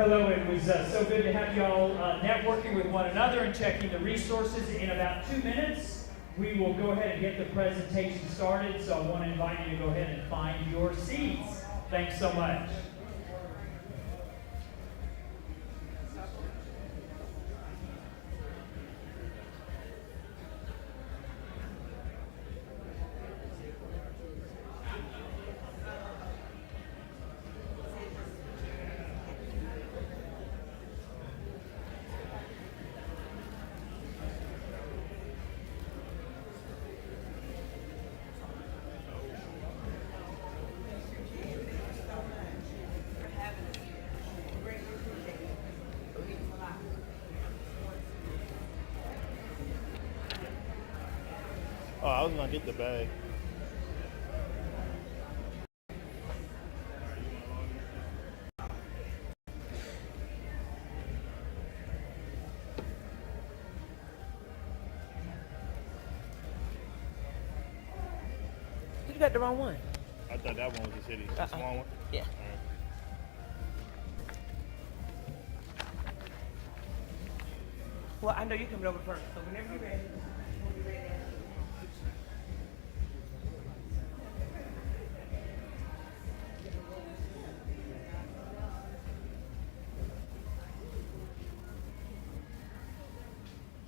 Hello, it was so good to have you all networking with one another and checking the resources. In about 2 minutes, we will go ahead and get the presentation started, so I want to invite you to go ahead and find your seats. Thanks so much. Oh, I was gonna get the bag. You got the wrong one. I thought that one was the city. The small one? Yeah. All right. Well, I know you're coming over first, so whenever you're ready.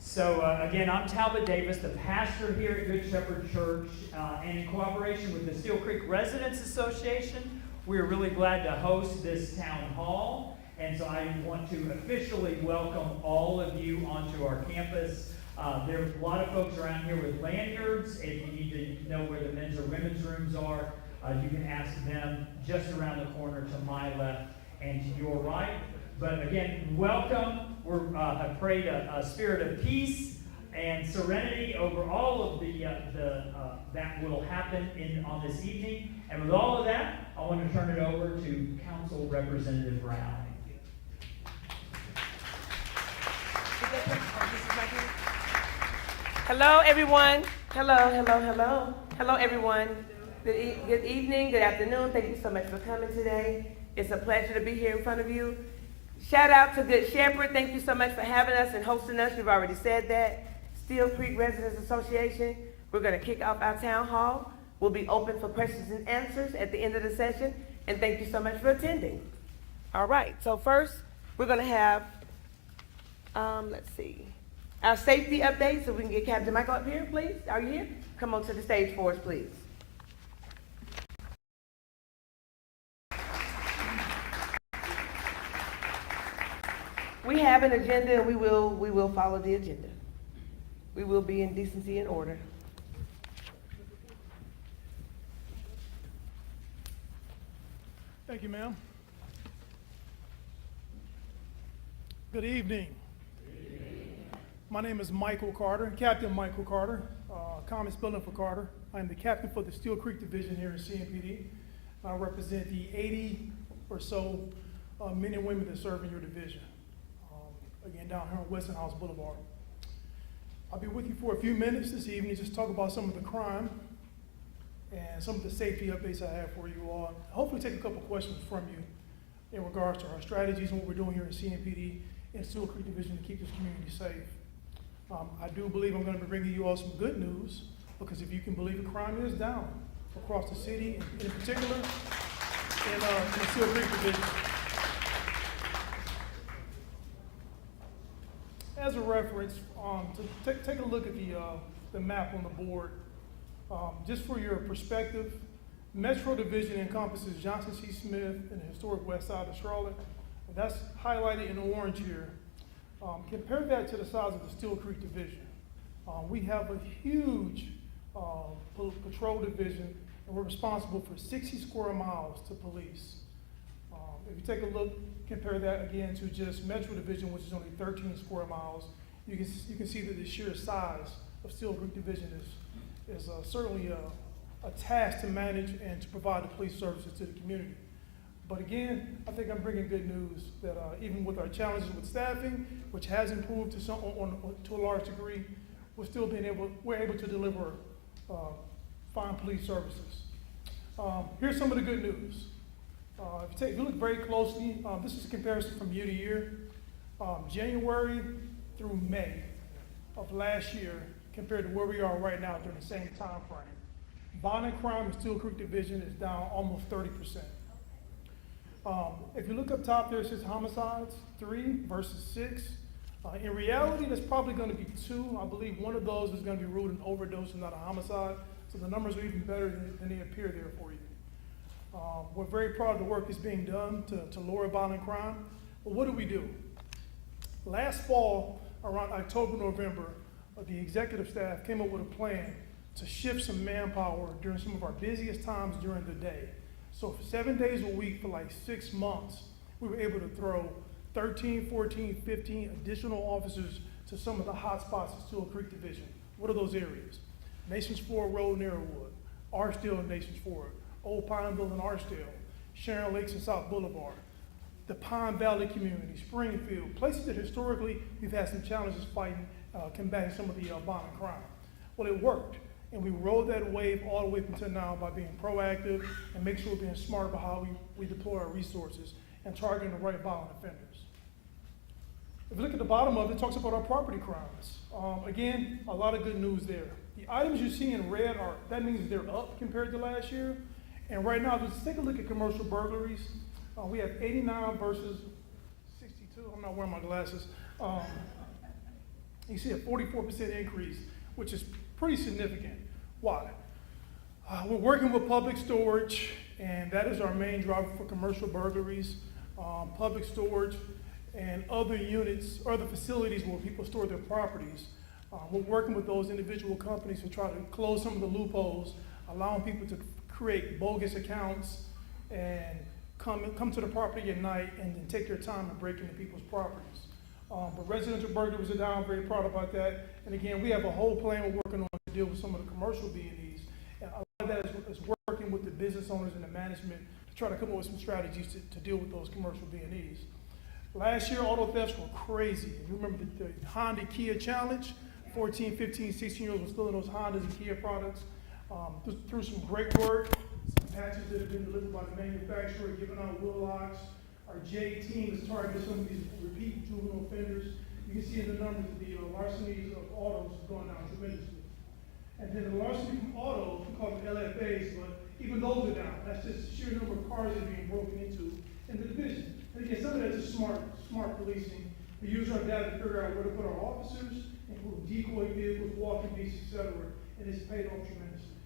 So again, I'm Talbot Davis, the pastor here at Good Shepherd Church, and in cooperation with the Steel Creek Residents Association, we're really glad to host this town hall. And so I want to officially welcome all of you onto our campus. There's a lot of folks around here with lanyards. If you need to know where the men's or women's rooms are, you can ask them just around the corner to my left and to your right. But again, welcome. I've prayed a spirit of peace and serenity over all of that will happen on this evening. And with all of that, I want to turn it over to Council Representative Brown. Hello, everyone. Hello, everyone. Good evening, good afternoon. Thank you so much for coming today. It's a pleasure to be here in front of you. Shout out to Good Shepherd. Thank you so much for having us and hosting us. You've already said that. Steel Creek Residents Association, we're going to kick off our town hall. We'll be open for questions and answers at the end of the session. And thank you so much for attending. All right, so first, we're going to have, let's see, our safety update. So we can get Captain Michael up here, please. Are you here? Come on to the stage for us, please. We have an agenda, and we will follow the agenda. We will be in decency and order. Thank you, ma'am. Good evening. My name is Michael Carter, Captain Michael Carter, common spelling for Carter. I'm the captain for the Steel Creek Division here in CMPD. I represent the 80 or so men and women that serve in your division. Again, down here on Westinghouse Boulevard. I'll be with you for a few minutes this evening, just talk about some of the crime and some of the safety updates I have for you all. Hopefully take a couple questions from you in regards to our strategies and what we're doing here in CMPD and Steel Creek Division to keep this community safe. I do believe I'm going to be bringing you all some good news, because if you can believe it, crime is down across the city, in particular in the Steel Creek Division. As a reference, to take a look at the map on the board, just for your perspective, Metro Division encompasses Johnson C. Smith and the historic west side of Charlotte. And that's highlighted in orange here. Compare that to the size of the Steel Creek Division. We have a huge patrol division, and we're responsible for 60 square miles to police. If you take a look, compare that again to just Metro Division, which is only 13 square miles, you can see that the sheer size of Steel Creek Division is certainly a task to manage and to provide the police services to the community. But again, I think I'm bringing good news that even with our challenges with staffing, which has improved to a large degree, we're able to deliver fine police services. Here's some of the good news. If you look very closely, this is a comparison from year to year. January through May of last year compared to where we are right now during the same time frame. Violent crime in Steel Creek Division is down almost 30%. If you look up top there, it says homicides, 3 versus 6. In reality, that's probably gonna be 2. I believe one of those is gonna be ruled an overdose and not a homicide. So the numbers are even better than they appear there for you. We're very proud of the work that's being done to lower violent crime. But what do? Last fall, around October, November, the executive staff came up with a plan to shift some manpower during some of our busiest times during the day. So for 7 days a week for like 6 months, we were able to throw 13, 14, 15 additional officers to some of the hot spots in Steel Creek Division. What are those areas? Nations Ford Road and Arrowwood, Archdale and Nations Ford, Old Pineville and Archdale, Sharon Lakes and South Boulevard, the Pine Valley community, Springfield, places that historically we've had some challenges fighting, combating some of the violent crime. Well, it worked, and we rode that wave all the way up until now by being proactive and make sure we're being smart about how we deploy our resources and targeting the right violent offenders. If you look at the bottom of it, it talks about our property crimes. Again, a lot of good news there. The items you see in red that means they're up compared to last year. And right now, just take a look at commercial burglaries. We have 89 versus 62. I'm not wearing my glasses. You see a 44% increase, which is pretty significant. Why? We're working with public storage, and that is our main driver for commercial burglaries. Public storage and other units, other facilities where people store their properties. We're working with those individual companies to try to close some of the loopholes, allowing people to create bogus accounts and come to the property at night and then take their time and break into people's properties. But residential burglaries are down, very proud about that. And again, we have a whole plan we're working on to deal with some of the commercial B&Es. And a lot of that is working with the business owners and the management to try to come up with some strategies to deal with those commercial B&Es. Last year, auto thefts were crazy. You remember the Honda Kia challenge? 14, 15, 16-year-olds were stealing those Hondas and Kia products. Through some great work, some patches that have been delivered by the manufacturer, giving out wheel locks. Our J team has targeted some of these repeat juvenile offenders. You can see in the numbers that the larcenies of autos has gone down tremendously. And then the larceny from autos, we call them LFAs, but even those are down. That's just the sheer number of cars that are being broken into in the division. And again, some of that is smart policing. We use our data to figure out where to put our officers, include decoy vehicles, walking beasts, et cetera, and it's paid off tremendously.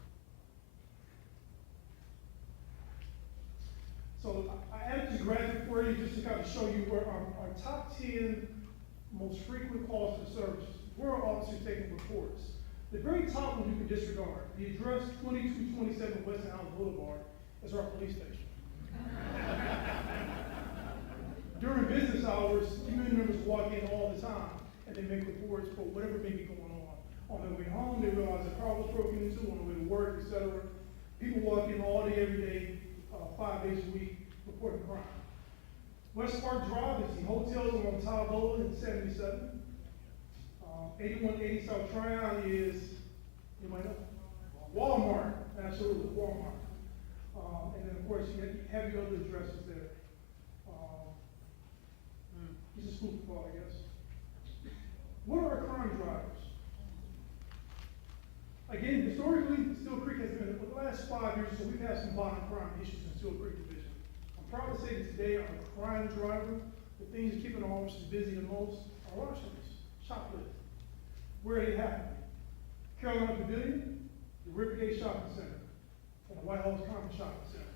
So I added this graphic for you just to kind of show you where our top 10 most frequent calls for service, where are officers taking reports. The very top one you can disregard. The address 2227 West Allen Boulevard is our police station. During business hours, community members walk in all the time and they make reports for whatever may be going on. On their way home, they realize a car was broken into, on their way to work, et cetera. People walk in all day, every day, 5 days a week, reporting crime. West Park Drive is the hotels on Tabola in 77. 8180 South Tryon is, you might know, Walmart, absolutely, Walmart. And then of course, you have your other addresses there. This is food for thought, I guess. What are our crime drivers? Again, historically, Steel Creek has been, for the last 5 years, so we've had some violent crime issues in Steel Creek Division. I'm proud to say that today our crime driver, the things that keep our officers busy the most, are larcenies, shoplifting. Where are they happening? Carolina Pavilion, the Rivergate Shopping Center, and the White House Conference Shopping Center.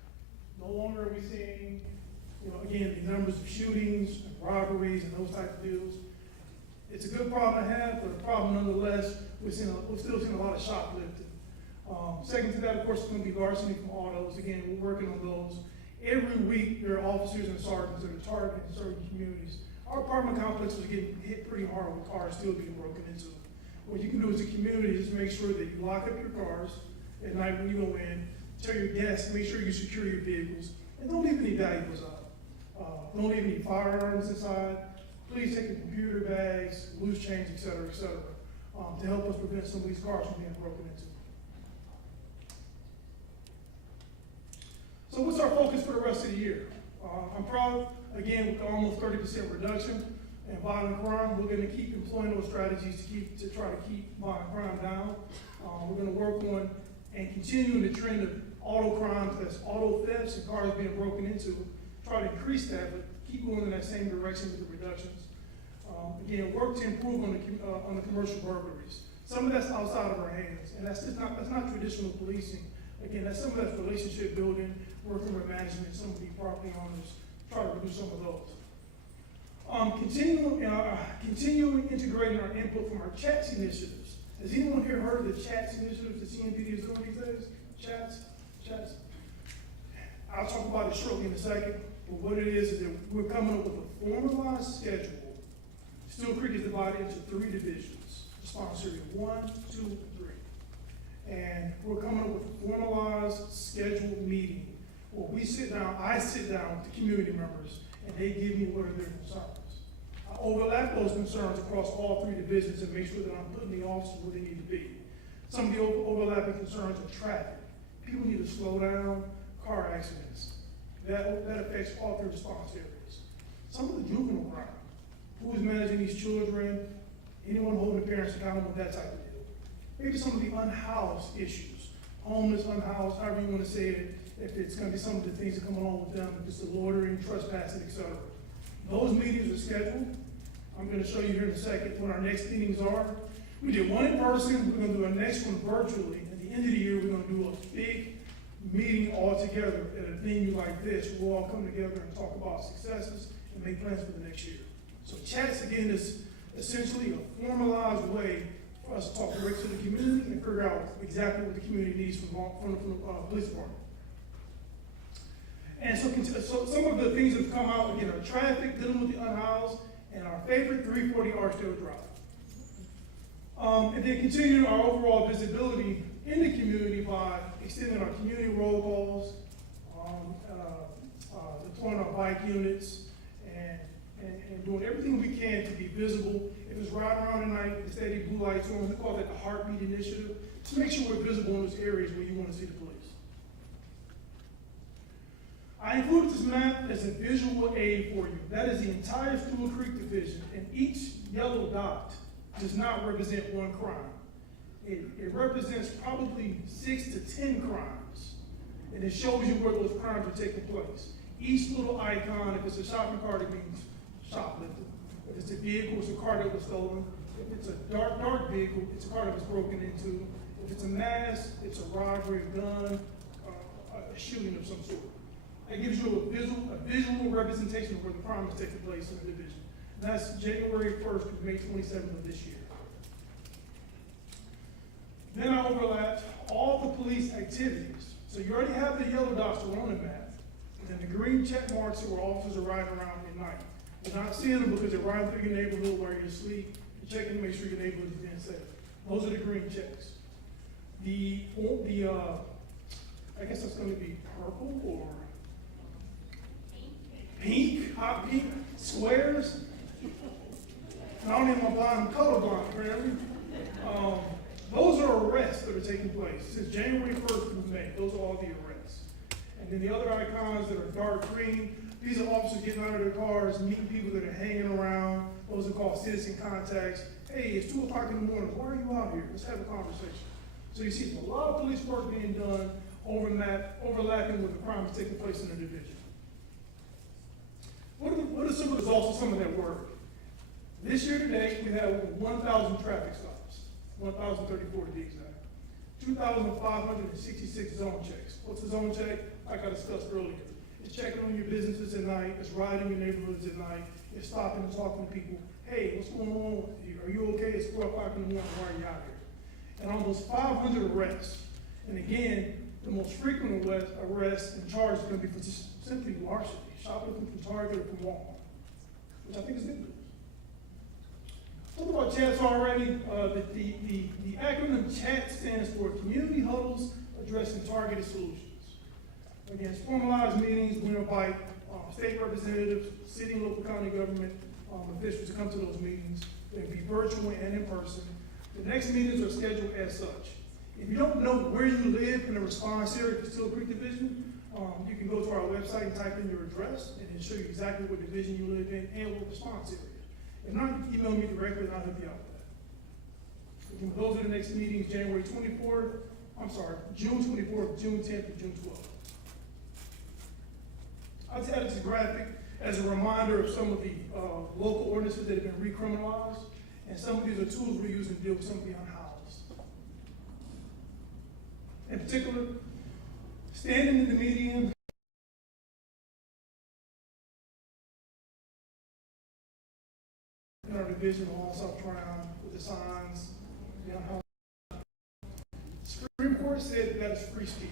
No longer are we seeing, again, the numbers of shootings, and robberies, and those type of deals. It's a good problem to have, but a problem nonetheless. We're still seeing a lot of shoplifting. Second to that, of course, is going to be larceny from autos. Again, we're working on those. Every week, there are officers and sergeants that are targeting certain communities. Our apartment complex was getting hit pretty hard with cars still being broken into. What you can do as a community is make sure that you lock up your cars at night when you go in, tell your guests, make sure you secure your vehicles, and don't leave any valuables out. Don't leave any firearms inside. Please take your computer bags, loose change, et cetera, to help us prevent some of these cars from being broken into. So what's our focus for the rest of the year? I'm proud, again, with the almost 30% reduction in violent crime. We're going to keep employing those strategies to try to keep violent crime down. We're going to work on and continuing the trend of auto crimes, that's auto thefts and cars being broken into, try to increase that, but keep going in that same direction with the reductions. Again, work to improve on the commercial burglaries. Some of that's outside of our hands, and that's not traditional policing. Again, that's some of that's relationship building, working with management, some of the property owners, try to reduce some of those. Continuing integrating our input from our chats initiatives. Has anyone here heard of the chats initiatives the CNPD is doing these days? Chats? I'll talk about it shortly in a second, but what it is that we're coming up with a formalized schedule. Steel Creek is divided into 3 divisions, response area 1, 2, and 3. And we're coming up with a formalized scheduled meeting where I sit down with the community members, and they give me what are their concerns. I overlap those concerns across all 3 divisions and make sure that I'm putting the officers where they need to be. Some of the overlapping concerns are traffic. People need to slow down, car accidents. That affects all 3 response areas. Some of the juvenile crime. Who is managing these children? Anyone holding the parents accountable, that type of deal. Maybe some of the unhoused issues. Homeless, unhoused, however you want to say it. If it's going to be some of the things that come along with them, if it's the loitering, trespassing, etc. Those meetings are scheduled. I'm going to show you here in a second when our next meetings are. We did one in person, we're going to do our next one virtually. At the end of the year, we're going to do a big meeting all together at a venue like this. We'll all come together and talk about successes and make plans for the next year. So chats, again, is essentially a formalized way for us to talk direct to the community and figure out exactly what the community needs from the police department. And so some of the things that have come out, again, are traffic, dealing with the unhoused, and our favorite 340 Archdale Drive. And then continue our overall visibility in the community by extending our community roll calls, deploying our bike units, and doing everything we can to be visible. If it's riding around at night, the steady blue lights on, we call that the Heartbeat Initiative, to make sure we're visible in those areas where you want to see the police. I included this map as a visual aid for you. That is the entire Steel Creek division, and each yellow dot does not represent one crime. It represents probably 6 to 10 crimes, and it shows you where those crimes are taking place. Each little icon, if it's a shopping cart, it means shoplifting. If it's a vehicle, it's a car that was stolen. If it's a dark vehicle, it's a car that was broken into. If it's a mask, it's a robbery, a gun, a shooting of some sort. That gives you a visual representation of where the crime is taking place in the division. And that's January 1st to May 27th of this year. Then I overlapped all the police activities. So you already have the yellow dots that are on the map. And then the green check marks are where officers are riding around at night. You're not seeing them because they're riding through your neighborhood while you're asleep. You're checking to make sure your neighborhood is being safe. Those are the green checks. I guess that's going to be purple or pink, hot pink, squares. And I don't even know why I'm colorblind, apparently. Those are arrests that are taking place since January 1st through May. Those are all the arrests. And then the other icons that are dark green, these are officers getting out of their cars, meeting people that are hanging around. Those are called citizen contacts. Hey, it's 2 o'clock in the morning. Why are you out here? Let's have a conversation. So you see a lot of police work being done, overlapping with the crimes taking place in the division. What are some of the results of some of that work? This year to date, we have over 1,000 traffic stops, 1,034 to be exact. 2,566 zone checks. What's a zone check? Like I discussed earlier. It's checking on your businesses at night, it's riding your neighborhoods at night, it's stopping and talking to people. Hey, what's going on with you? Are you okay? It's 4 o'clock in the morning, why are you out here? And almost 500 arrests. And again, the most frequent arrests and charges are going to be for just simply larceny, shoplifting from Target or from Walmart, which I think is good news. Talked about chats already. The acronym CHAT stands for Community Huddles Addressing Targeted Solutions. Again, it's formalized meetings. We invite state representatives, city and local county government officials to come to those meetings. They'll be virtual and in person. The next meetings are scheduled as such. If you don't know where you live in the response area for Steel Creek Division, You can go to our website and type in your address, and it'll show you exactly what division you live in and what response area. If not, you can email me directly and I'll help you out with that. Again, those are the next meetings, June 24th, June 10th, and June 12th. I've added this graphic as a reminder of some of the local ordinances that have been recriminalized, and some of these are tools we're using to deal with some of the unhoused. In particular, standing in the median in our division along South Tryon with the signs, the unhoused. Supreme Court said that is free speech.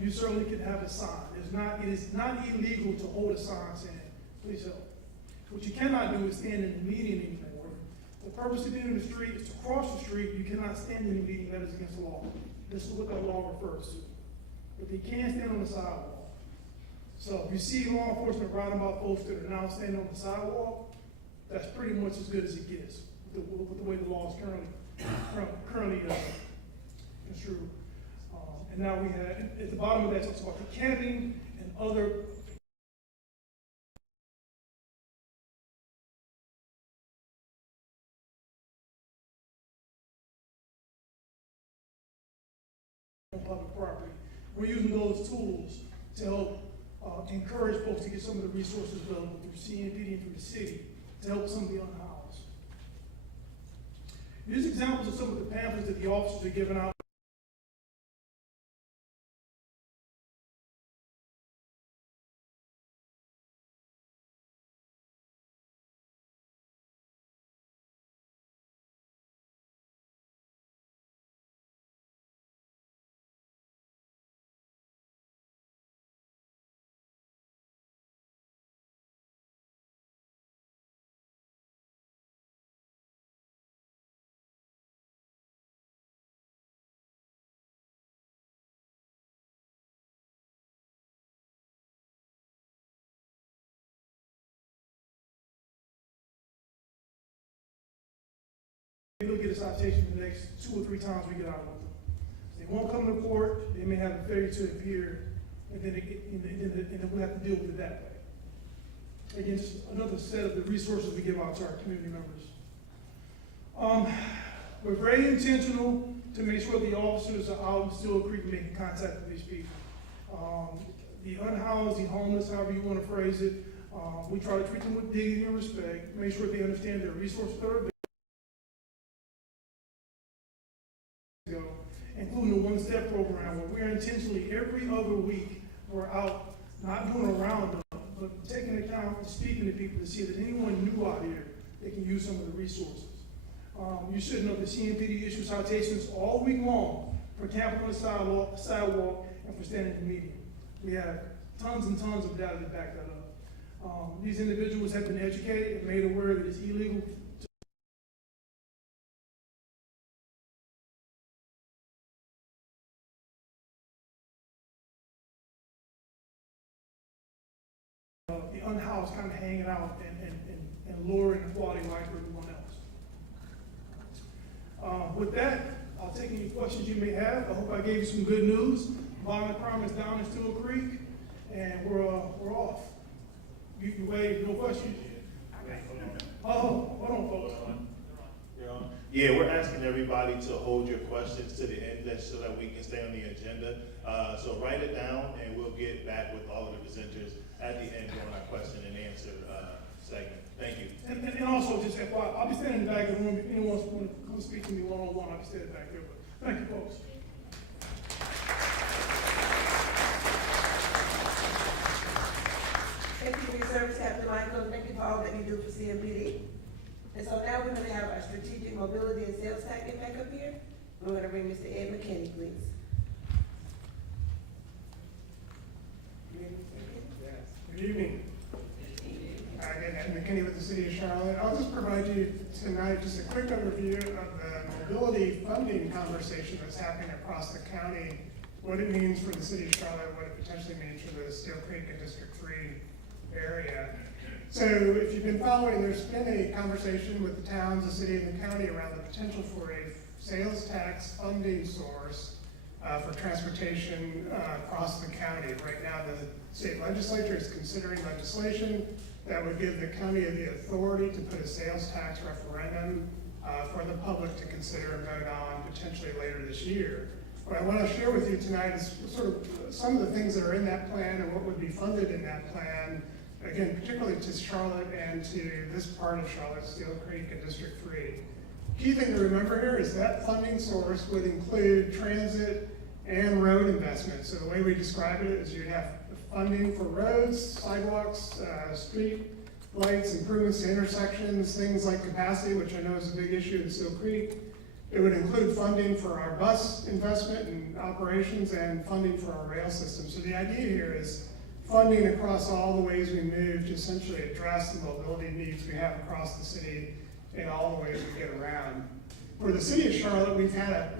You certainly can have a sign. It is not illegal to hold a sign saying, please help. What you cannot do is stand in the median anymore. The purpose of being in the street is to cross the street. You cannot stand in the median. That is against the law. This is what that law refers to. But they can stand on the sidewalk. So if you see law enforcement writing about folks that are now standing on the sidewalk, that's pretty much as good as it gets with the way the law is currently construed. And now we have, at the bottom of that, it talks about the camping and other on public property. We're using those tools to help encourage folks to get some of the resources available through CNPD and through the city to help some of the unhoused. These examples of some of the pamphlets that the officers are giving out. They'll get a citation the next 2 or 3 times we get out with them. They won't come to court, they may have a failure to appear, and then we'll have to deal with it that way. Again, just another set of the resources we give out to our community members. We're very intentional to make sure the officers are out in Steel Creek making contact with these people. The unhoused, the homeless, however you want to phrase it, we try to treat them with dignity and respect, make sure they understand their resources are available. Including the one-step program where we're intentionally every other week we're out not doing a roundup, but taking account and speaking to people to see if there's anyone new out here that can use some of the resources. You should know the CNPD issues citations all week long for camping on the sidewalk and for standing in the median. We have tons and tons of data to back that up. These individuals have been educated and made aware that it's illegal the unhoused kind of hanging out and lowering the quality of life for everyone else. With that, I'll take any questions you may have. I hope I gave you some good news. Violent crime is down in Steel Creek, and we're off. You can wave, no questions? Oh, hold on, folks. Yeah, we're asking everybody to hold your questions to the end so that we can stay on the agenda. So write it down and we'll get back with all of the presenters at the end during our question and answer segment. Thank you. And also, just FYI, I'll be standing in the back of the room. If anyone wants to come speak to me one-on-one, I'll be standing back there. But thank you, folks. Thank you for your service, Captain Michael. Thank you for all that you do for CMPD. And so now we're going to have our strategic mobility and sales tax get back up here. We're going to bring Mr. Ed McKinney, please. Good evening. Again, Ed McKinney with the City of Charlotte. I'll just provide you tonight just a quick overview of the mobility funding conversation that's happening across the county, what it means for the City of Charlotte, what it potentially means for the Steel Creek and District 3 area. So if you've been following, there's been a conversation with the towns, the city, and the county around the potential for a sales tax funding source for transportation across the county. Right now, the state legislature is considering legislation that would give the county the authority to put a sales tax referendum for the public to consider and vote on potentially later this year. What I want to share with you tonight is sort of some of the things that are in that plan and what would be funded in that plan, again, particularly to Charlotte and to this part of Charlotte, Steel Creek and District 3. Key thing to remember here is that funding source would include transit and road investments. So the way we describe it is you'd have funding for roads, sidewalks, street lights, improvements to intersections, things like capacity, which I know is a big issue in Steel Creek. It would include funding for our bus investment and operations and funding for our rail system. So the idea here is funding across all the ways we move to essentially address the mobility needs we have across the city in all the ways we get around. For the city of Charlotte, we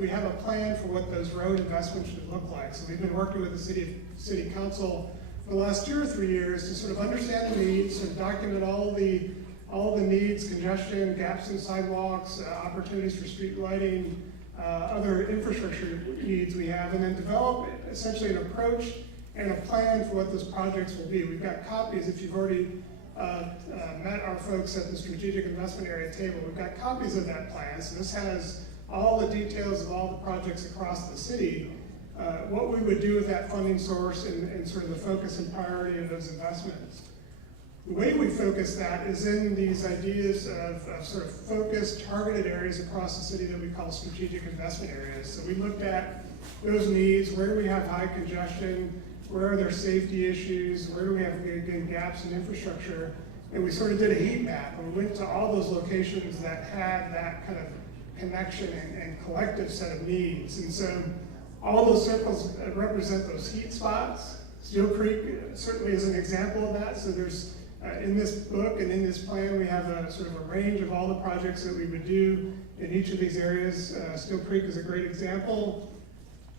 have a plan for what those road investments should look like. So we've been working with the city council for the last 2 or 3 years to sort of understand the needs and document all the needs, congestion, gaps in sidewalks, opportunities for street lighting, other infrastructure needs we have, and then develop essentially an approach and a plan for what those projects will be. We've got copies, if you've already met our folks at the strategic investment area table, we've got copies of that plan. So this has all the details of all the projects across the city, what we would do with that funding source and sort of the focus and priority of those investments. The way we focus that is in these ideas of sort of focused, targeted areas across the city that we call strategic investment areas. So we looked at those needs, where do we have high congestion, where are there safety issues, where do we have, again, gaps in infrastructure, and we sort of did a heat map, and we went to all those locations that had that kind of connection and collective set of needs. And so all those circles represent those heat spots. Steel Creek certainly is an example of that. So there's, in this book and in this plan, we have a sort of a range of all the projects that we would do in each of these areas. Steel Creek is a great example.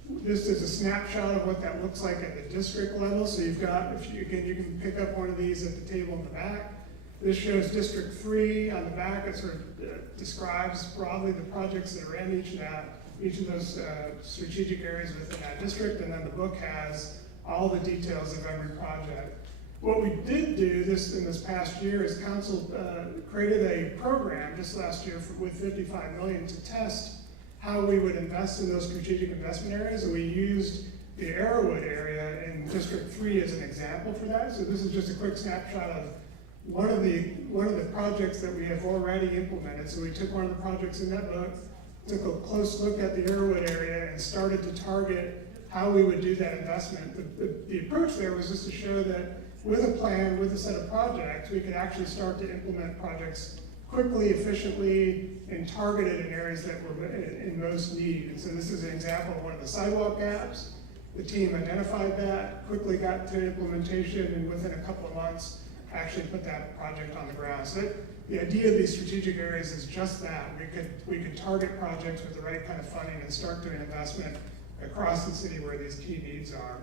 This is a snapshot of what that looks like at the district level. So you've got, you can pick up one of these at the table in the back. This shows District 3 on the back. It sort of describes broadly the projects that are in each of those strategic areas within that district. And then the book has all the details of every project. What we did do in this past year is council created a program just last year with $55 million to test how we would invest in those strategic investment areas, and we used the Arrowwood area in District 3 as an example for that. So this is just a quick snapshot of one of the projects that we have already implemented. So we took one of the projects in that book, took a close look at the Arrowwood area, and started to target how we would do that investment. The approach there was just to show that with a plan, with a set of projects, we could actually start to implement projects quickly, efficiently, and targeted in areas that were in most need. And so this is an example of one of the sidewalk gaps. The team identified that, quickly got to implementation, and within a couple of months, actually put that project on the ground. So the idea of these strategic areas is just that. We could target projects with the right kind of funding and start doing investment across the city where these key needs are.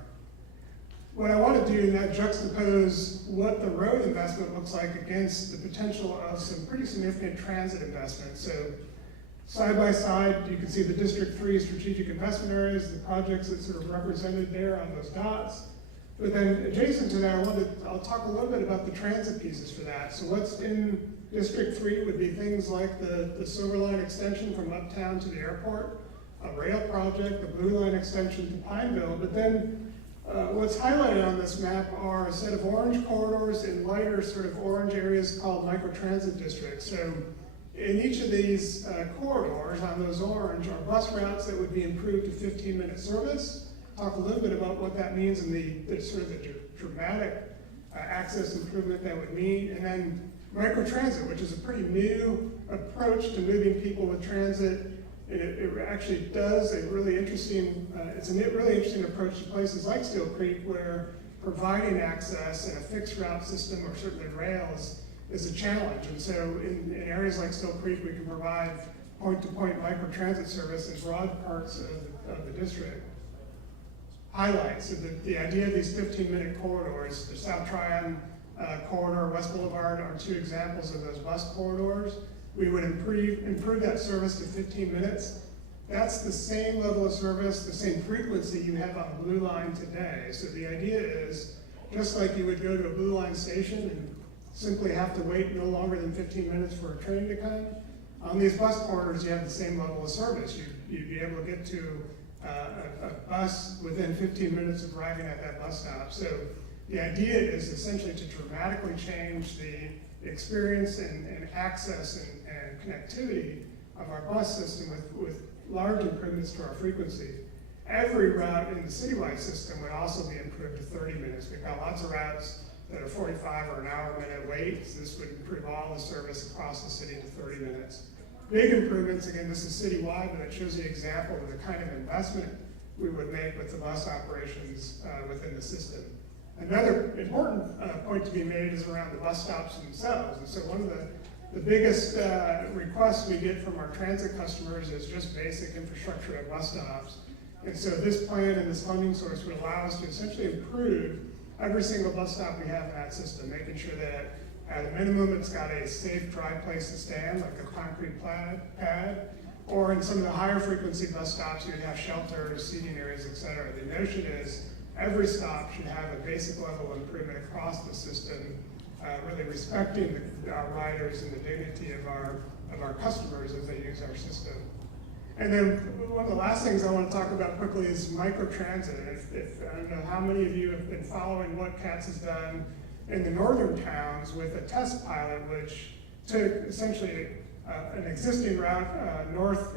What I want to do now juxtapose what the road investment looks like against the potential of some pretty significant transit investment. So side by side, you can see the District 3 strategic investment areas, the projects that sort of represented there on those dots. But then adjacent to that, I'll talk a little bit about the transit pieces for that. So what's in District 3 would be things like the Silver Line extension from Uptown to the airport, a rail project, the Blue Line extension to Pineville. But then what's highlighted on this map are a set of orange corridors in lighter sort of orange areas called microtransit districts. So in each of these corridors on those orange are bus routes that would be improved to 15-minute service. Talk a little bit about what that means and the sort of the dramatic access improvement that would mean. And then microtransit, which is a pretty new approach to moving people with transit. It actually does a really interesting, it's a really interesting approach to places like Steel Creek, where providing access in a fixed route system or certainly rails is a challenge. And so in areas like Steel Creek, we can provide point-to-point microtransit service in broad parts of the district. Highlights of the idea of these 15-minute corridors. The South Tryon corridor, West Boulevard are two examples of those bus corridors. We would improve that service to 15 minutes. That's the same level of service, the same frequency you have on the Blue Line today. So the idea is, just like you would go to a Blue Line station and simply have to wait no longer than 15 minutes for a train to come, on these bus corners you have the same level of service. You'd be able to get to a bus within 15 minutes of arriving at that bus stop. So the idea is essentially to dramatically change the experience and access and connectivity of our bus system with large improvements to our frequency. Every route in the citywide system would also be improved to 30 minutes. We've got lots of routes that are 45 or an hour-minute wait, so this would improve all the service across the city to 30 minutes. Big improvements, again, this is citywide, but it shows you an example of the kind of investment we would make with the bus operations within the system. Another important point to be made is around the bus stops themselves. And so one of the biggest requests we get from our transit customers is just basic infrastructure at bus stops. And so this plan and this funding source would allow us to essentially improve every single bus stop we have in that system, making sure that at a minimum it's got a safe, dry place to stand, like a concrete pad, or in some of the higher frequency bus stops, you'd have shelters, seating areas, et cetera. The notion is every stop should have a basic level of improvement across the system, really respecting our riders and the dignity of our customers as they use our system. And then one of the last things I want to talk about quickly is microtransit. I don't know how many of you have been following what CATS has done in the northern towns with a test pilot, which took essentially an existing route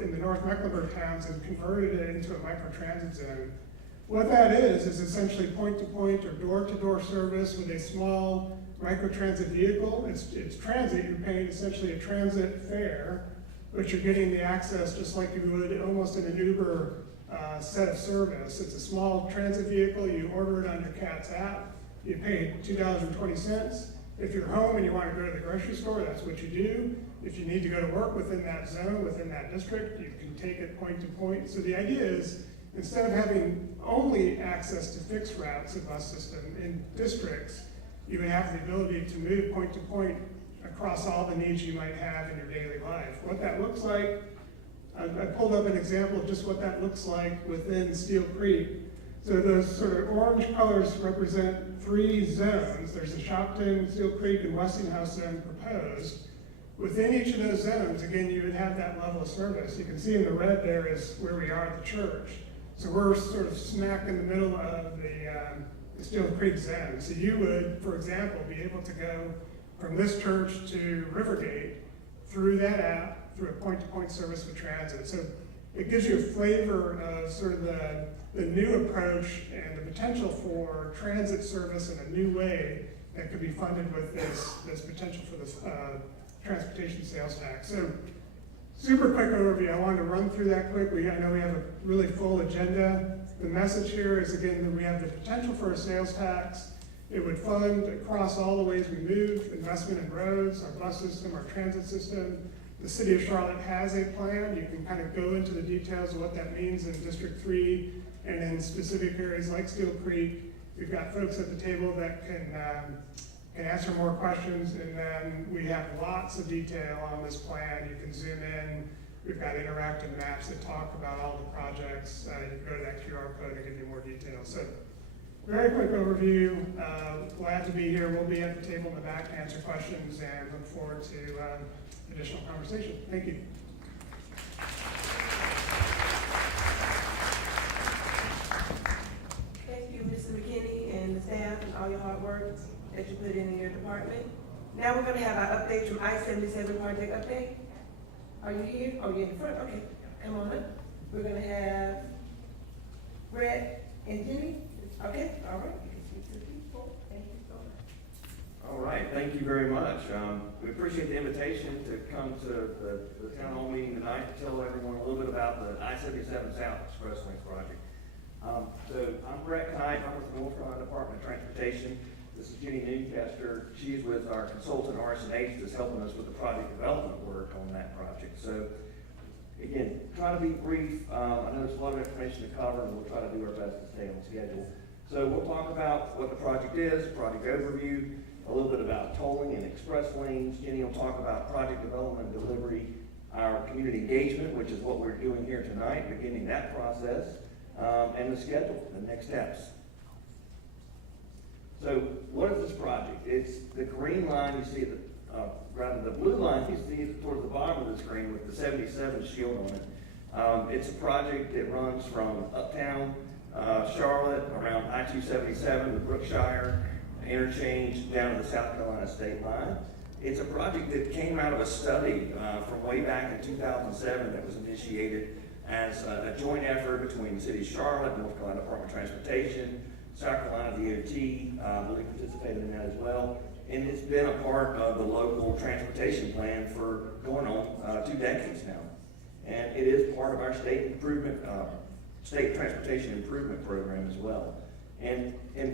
in the North Mecklenburg towns and converted it into a microtransit zone. What that is essentially point-to-point or door-to-door service with a small microtransit vehicle. It's transit, you're paying essentially a transit fare, but you're getting the access just like you would almost in an Uber set of service. It's a small transit vehicle, you order it on your CATS app, you pay $2.20. If you're home and you want to go to the grocery store, that's what you do. If you need to go to work within that zone, within that district, you can take it point to point. So the idea is, instead of having only access to fixed routes of bus system in districts, you would have the ability to move point to point across all the needs you might have in your daily life. What that looks like, I pulled up an example of just what that looks like within Steel Creek. So those sort of orange colors represent 3 zones. There's the Shopton, Steel Creek, and Westinghouse zone proposed. Within each of those zones, again, you would have that level of service. You can see in the red there is where we are at the church. So we're sort of smack in the middle of the Steel Creek zone. So you would, for example, be able to go from this church to Rivergate through that app, through a point-to-point service with transit. So it gives you a flavor of sort of the new approach and the potential for transit service in a new way that could be funded with this potential for this transportation sales tax. So super quick overview. I wanted to run through that quickly. I know we have a really full agenda. The message here is, again, that we have the potential for a sales tax. It would fund across all the ways we move, investment in roads, our bus system, our transit system. The City of Charlotte has a plan. You can kind of go into the details of what that means in District 3 and in specific areas like Steel Creek. We've got folks at the table that can answer more questions, and then we have lots of detail on this plan. You can zoom in. We've got interactive maps that talk about all the projects. You can go to that QR code and give you more details. So, very quick overview. Glad to be here. We'll be at the table in the back to answer questions and look forward to additional conversation. Thank you. Thank you, Mr. McKinney and the staff and all your hard work that you put in your department. Now we're going to have our update from I-77 project update. Are you here? Oh, you're in the front? Okay, come on up. We're going to have Brett and Jimmy. Okay, all right. You can speak to the people. Thank you so much. All right, thank you very much. We appreciate the invitation to come to the town hall meeting tonight to tell everyone a little bit about the I-77 South Express Link project. So I'm Brett Knight. I'm with the North Carolina Department of Transportation. This is Jenny Newcaster. She's with our consultant RS&H that's helping us with the project development work on that project. So again, try to be brief. I know there's a lot of information to cover, and we'll try to do our best to stay on schedule. So we'll talk about what the project is, project overview, a little bit about tolling and express lanes. Jenny will talk about project development and delivery, our community engagement, which is what we're doing here tonight, beginning that process, and the schedule, the next steps. So what is this project? It's the green line you see, rather the blue line you see towards the bottom of the screen with the 77 shield on it. It's a project that runs from uptown Charlotte around I-277 to Brookshire interchange down to the South Carolina state line. It's a project that came out of a study from way back in 2007 that was initiated as a joint effort between the City of Charlotte, North Carolina Department of Transportation, South Carolina DOT, we participated in that as well. And it's been a part of the local transportation plan for going on 2 decades now. And it is part of our state transportation improvement program as well. And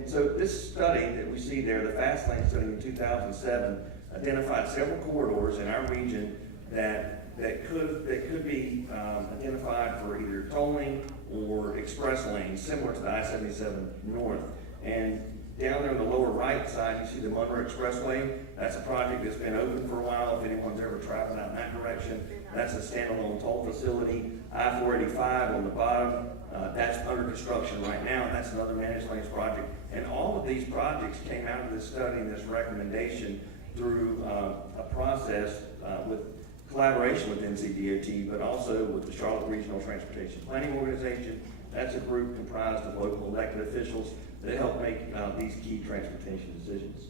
so this study that we see there, the Fast Lane study in 2007, identified several corridors in our region that could be identified for either tolling or express lanes, similar to the I-77 North. And down there on the lower right side, you see the Monroe Expressway. That's a project that's been open for a while. If anyone's ever traveled out in that direction, that's a standalone toll facility. I-485 on the bottom, that's under construction right now. That's another managed lanes project. And all of these projects came out of this study and this recommendation through a process with collaboration with NCDOT, but also with the Charlotte Regional Transportation Planning Organization. That's a group comprised of local elected officials that help make these key transportation decisions.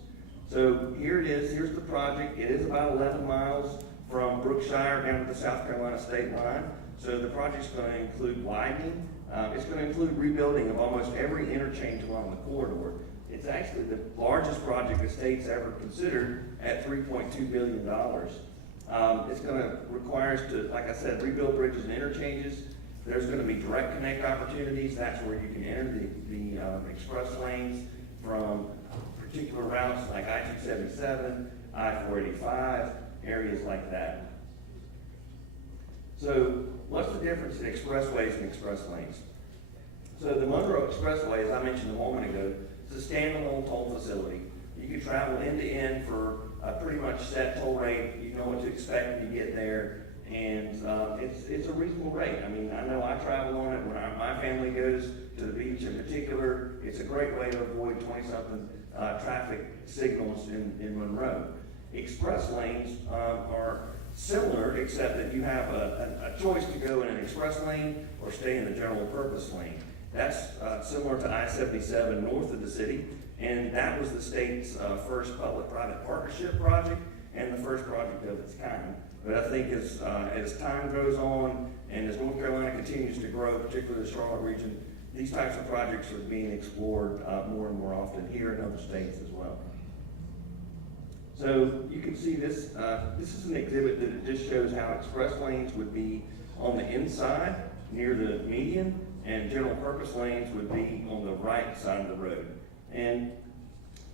So here it is, here's the project. It is about 11 miles from Brookshire down to the South Carolina state line. So the project's going to include widening. It's going to include rebuilding of almost every interchange along the corridor. It's actually the largest project the state's ever considered at $3.2 billion. It's going to require us to, like I said, rebuild bridges and interchanges. There's going to be direct connect opportunities. That's where you can enter the express lanes from particular routes like I-277, I-485, areas like that. So what's the difference in expressways and express lanes? So the Monroe Expressway, as I mentioned a moment ago, is a standalone toll facility. You can travel end to end for a pretty much set toll rate. You know what to expect when you get there. And it's a reasonable rate. I mean, I know I travel on it when my family goes to the beach in particular. It's a great way to avoid 20-something traffic signals in Monroe. Express lanes are similar, except that you have a choice to go in an express lane or stay in the general purpose lane. That's similar to I-77 north of the city, and that was the state's first public-private partnership project and the first project of its kind. But I think as time goes on and as North Carolina continues to grow, particularly the Charlotte region, these types of projects are being explored more and more often here in other states as well. So you can see this, this is an exhibit that it just shows how express lanes would be on the inside near the median, and general purpose lanes would be on the right side of the road. And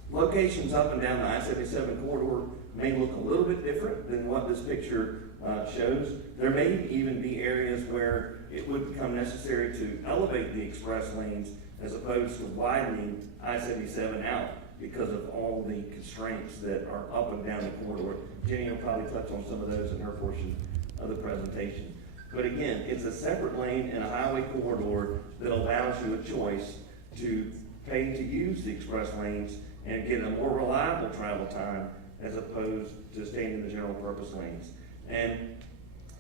locations up and down the I-77 corridor may look a little bit different than what this picture shows. There may even be areas where it would become necessary to elevate the express lanes as opposed to widening I-77 out because of all the constraints that are up and down the corridor. Jenny will probably touch on some of those in her portion of the presentation. But again, it's a separate lane in a highway corridor that allows you a choice to pay to use the express lanes and get a more reliable travel time as opposed to staying in the general purpose lanes. And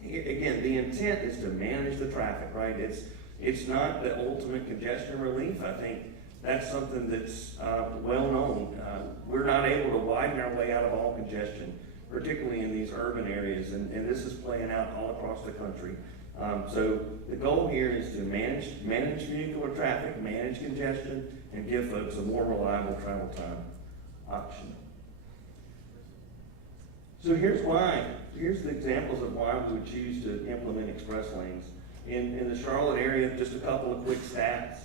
again, the intent is to manage the traffic, right? It's not the ultimate congestion relief. I think that's something that's well known. We're not able to widen our way out of all congestion, particularly in these urban areas, and this is playing out all across the country. So the goal here is to manage vehicular traffic, manage congestion, and give folks a more reliable travel time option. So here's the examples of why we would choose to implement express lanes. In the Charlotte area, just a couple of quick stats.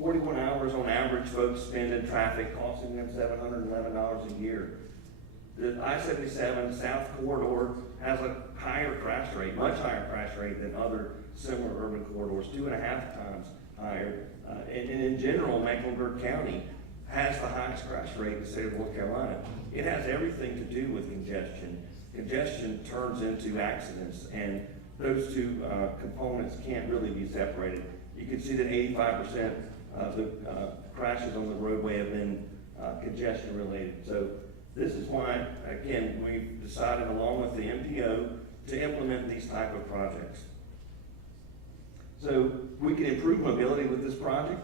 41 hours on average folks spend in traffic, costing them $711 a year. The I-77 South Corridor has a higher crash rate, much higher crash rate than other similar urban corridors, 2.5 times higher. And in general, Mecklenburg County has the highest crash rate in the state of North Carolina. It has everything to do with congestion. congestion turns into accidents, and those two components can't really be separated. You can see that 85% of the crashes on the roadway have been congestion related. So this is why, again, we've decided along with the MPO to implement these type of projects. So we can improve mobility with this project.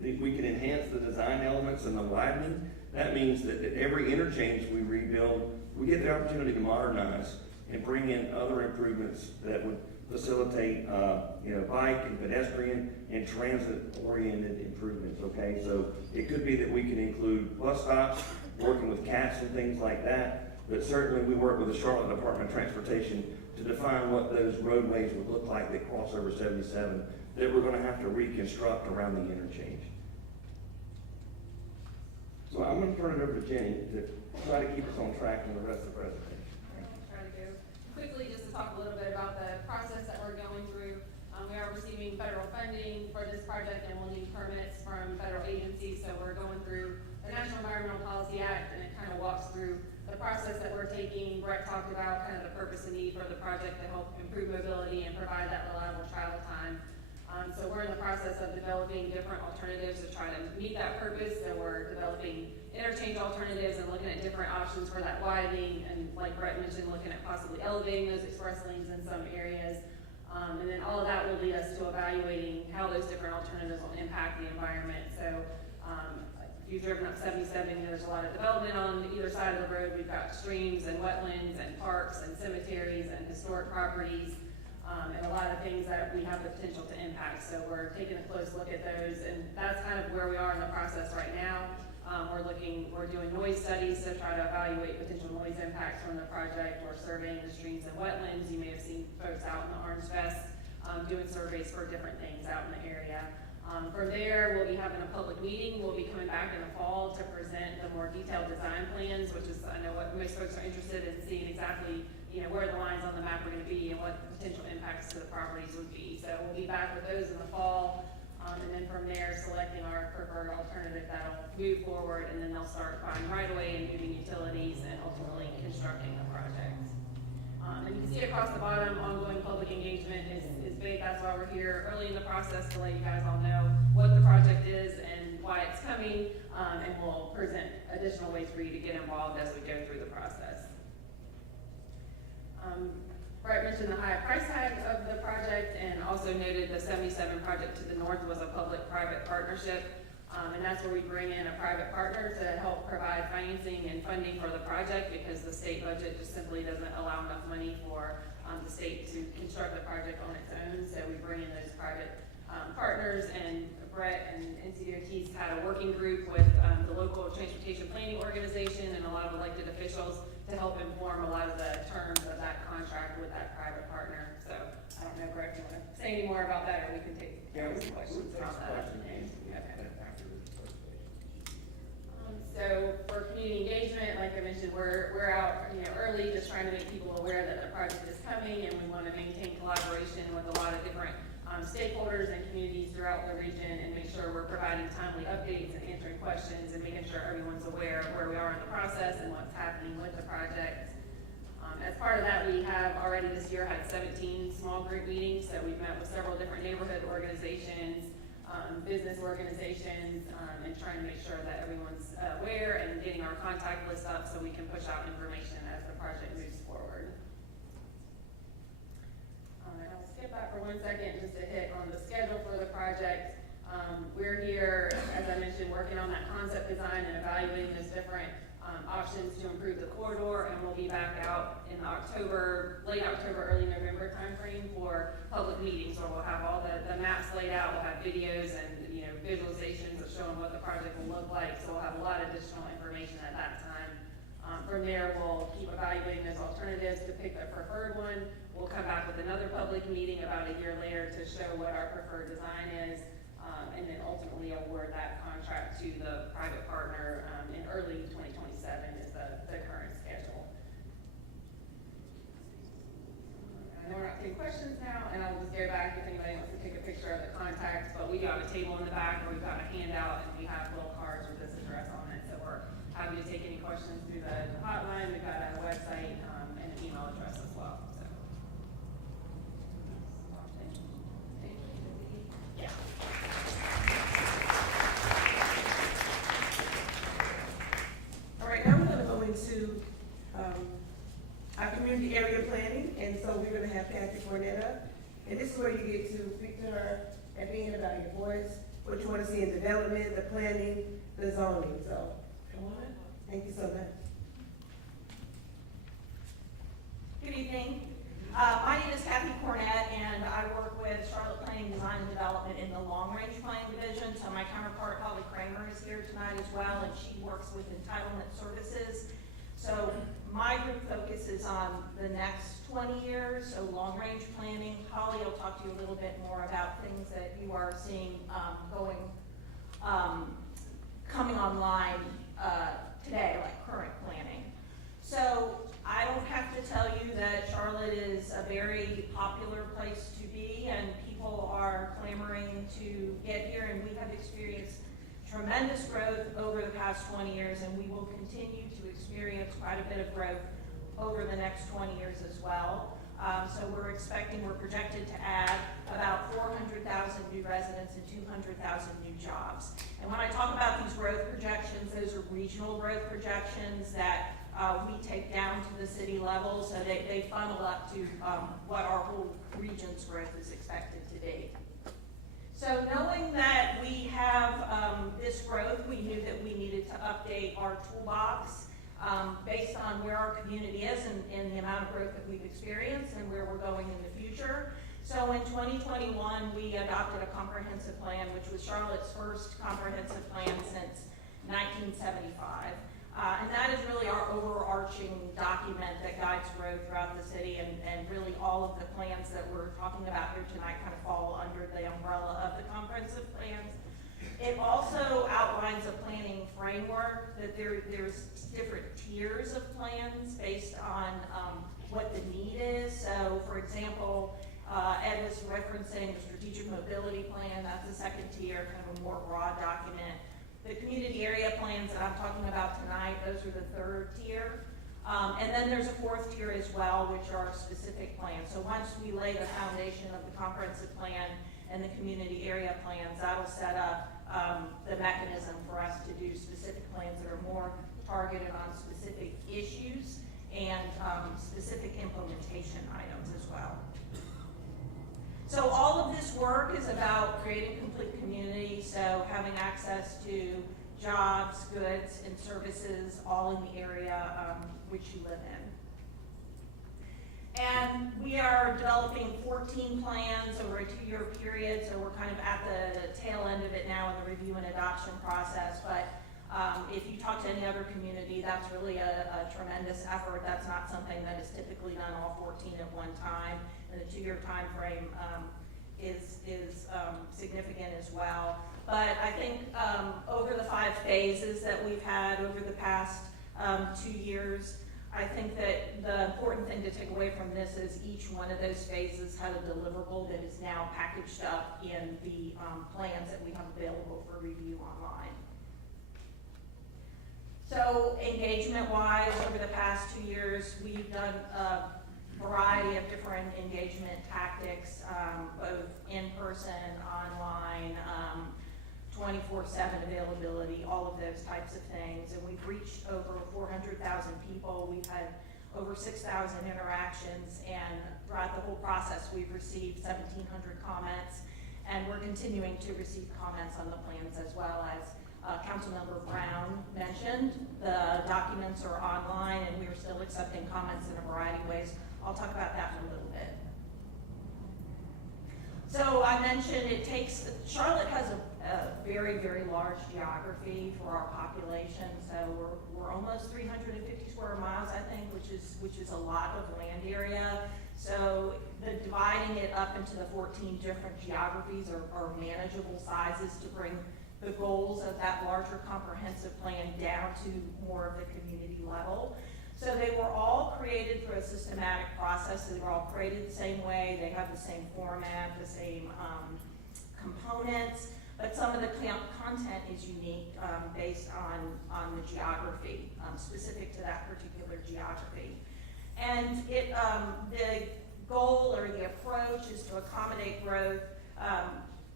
We can enhance the design elements and the widening. That means that at every interchange we rebuild, we get the opportunity to modernize and bring in other improvements that would facilitate, bike and pedestrian and transit-oriented improvements, okay? So it could be that we can include bus stops, working with CATs and things like that, but certainly we work with the Charlotte Department of Transportation to define what those roadways would look like that cross over 77 that we're gonna have to reconstruct around the interchange. So I'm gonna turn it over to Jenny to try to keep us on track in the rest of the presentation. I'll try to go quickly just to talk a little bit about the process that we're going through. We are receiving federal funding for this project and we'll need permits from federal agencies. So we're going through the National Environmental Policy Act, and it kind of walks through the process that we're taking. Brett talked about kind of the purpose and need for the project to help improve mobility and provide that reliable travel time. So we're in the process of developing different alternatives to try to meet that purpose. So we're developing interchange alternatives and looking at different options for that widening, and like Brett mentioned, looking at possibly elevating those express lanes in some areas. And then all of that will lead us to evaluating how those different alternatives will impact the environment. So if you've driven up 77, there's a lot of development on either side of the road. We've got streams and wetlands and parks and cemeteries and historic properties. And a lot of things that we have the potential to impact. So we're taking a close look at those, and that's kind of where we are in the process right now. We're doing noise studies to try to evaluate potential noise impacts from the project. We're surveying the streams and wetlands. You may have seen folks out in the Orange Fest doing surveys for different things out in the area. From there, we'll be having a public meeting. We'll be coming back in the fall to present the more detailed design plans, which is, I know what most folks are interested in seeing exactly, where the lines on the map are going to be and what the potential impacts to the properties would be. So we'll be back with those in the fall. And then from there, selecting our preferred alternative that'll move forward, and then they'll start buying right away and moving utilities and ultimately constructing the project. And you can see across the bottom, ongoing public engagement is big. That's why we're here early in the process to let you guys all know what the project is and why it's coming, and we'll present additional ways for you to get involved as we go through the process. Brett mentioned the high price tag of the project and also noted the 77 project to the north was a public-private partnership. And that's where we bring in a private partner to help provide financing and funding for the project, because the state budget just simply doesn't allow enough money for the state to construct the project on its own. So we bring in those private partners, and Brett and NCDOT's had a working group with the local transportation planning organization and a lot of elected officials to help inform a lot of the terms of that contract with that private partner. So I don't know, Brett, if you want to say any more about that, or we can take some questions about that. So for community engagement, like I mentioned, we're out early, just trying to make people aware that the project is coming, and we want to maintain collaboration with a lot of different stakeholders and communities throughout the region, and make sure we're providing timely updates and answering questions and making sure everyone's aware of where we are in the process and what's happening with the project. As part of that, we have already this year had 17 small group meetings. So we've met with several different neighborhood organizations, business organizations, and trying to make sure that everyone's aware and getting our contact list up so we can push out information as the project moves forward. And I'll skip that for 1 second just to hit on the schedule for the project. We're here, as I mentioned, working on that concept design and evaluating those different options to improve the corridor, and we'll be back out in late October, early November timeframe for public meetings, where we'll have all the maps laid out. We'll have videos and visualizations of showing what the project will look like. So we'll have a lot of additional information at that time. From there, we'll keep evaluating those alternatives to pick the preferred one. We'll come back with another public meeting about a year later to show what our preferred design is, and then ultimately award that contract to the private partner in early 2027 is the current schedule. I know we're not taking questions now, and I'll just go back if anybody wants to take a picture of the contact, but we do have a table in the back where we've got a handout, and we have little cards with this address on it, so we're happy to take any questions through the hotline. We've got a website and an have Kathy Cornetta. And this is where you get to speak to her at the end about your voice, what you want to see in development, the planning, the zoning. So, come on. Thank you so much. Good evening. My name is Kathy Cornett, and I work with Charlotte Planning, Design, and Development in the Long Range Planning Division. So my counterpart, Holly Kramer, is here tonight as well, and she works with entitlement services. So my group focuses on the next 20 years, so long range planning. Holly will talk to you a little bit more about things that you are seeing coming online today, like current planning. So I don't have to tell you that Charlotte is a very popular place to be, and people are clamoring to get here, and we have experienced tremendous growth over the past 20 years, and we will continue to experience quite a bit of growth over the next 20 years as well. So we're projected to add about 400,000 new residents and 200,000 new jobs. And when I talk about these growth projections, those are regional growth projections that we take down to the city level, so they funnel up to what our whole region's growth is expected to be. So knowing that we have this growth, we knew that we needed to update our toolbox based on where our community is and the amount of growth that we've experienced and where we're going in the future. So in 2021, we adopted a comprehensive plan, which was Charlotte's first comprehensive plan since 1975. And that is really our overarching document that guides growth throughout the city, and really all of the plans that we're talking about here tonight kind of fall under the umbrella of the comprehensive plans. It also outlines a planning framework that there's different tiers of plans based on what the need is. So for example, Ed was referencing the strategic mobility plan. That's the second tier, kind of a more broad document. The community area plans that I'm talking about tonight, those are the third tier. And then there's a fourth tier as well, which are specific plans. So once we lay the foundation of the comprehensive plan and the community area plans, that'll set up the mechanism for us to do specific plans that are more targeted on specific issues and specific implementation items as well. So all of this work is about creating complete community, so having access to jobs, goods, and services all in the area which you live in. And we are developing 14 plans over a 2-year period, so we're kind of at the tail end of it now in the review and adoption process. But if you talk to any other community, that's really a tremendous effort. That's not something that is typically done all 14 at one time. And the 2-year time frame is significant as well. But I think over the 5 phases that we've had over the past 2 years, I think that the important thing to take away from this is each one of those phases had a deliverable that is now packaged up in the plans that we have available for review online. So engagement-wise, over the past 2 years, we've done a variety of different engagement tactics, both in-person, online, 24/7 availability, all of those types of things. And we've reached over 400,000 people. We've had over 6,000 interactions, and throughout the whole process, we've received 1,700 comments, and we're continuing to receive comments on the plans as well. As Councilmember Brown mentioned, the documents are online, and we're still accepting comments in a variety of ways. I'll talk about that in a little bit. So I mentioned Charlotte has a very, very large geography for our population. So we're almost 350 square miles, I think, which is a lot of land area. So dividing it up into the 14 different geographies are manageable sizes to bring the goals of that larger comprehensive plan down to more of the community level. So they were all created through a systematic process. They were all created the same way. They have the same format, the same components, but some of the content is unique based on the geography, specific to that particular geography. And the goal or the approach is to accommodate growth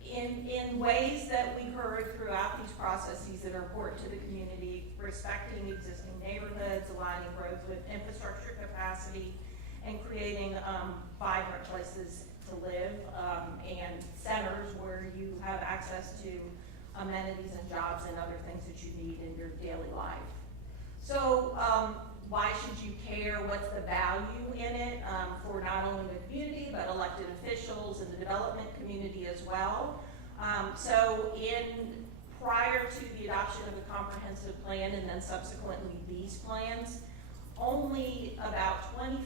in ways that we heard throughout these processes that are important to the community, respecting existing neighborhoods, aligning growth with infrastructure capacity, and creating vibrant places to live and centers where you have access to amenities and jobs and other things that you need in your daily life. So why should you care? What's the value in it for not only the community, but elected officials and the development community as well? Prior to the adoption of the comprehensive plan and then subsequently these plans, only about 25%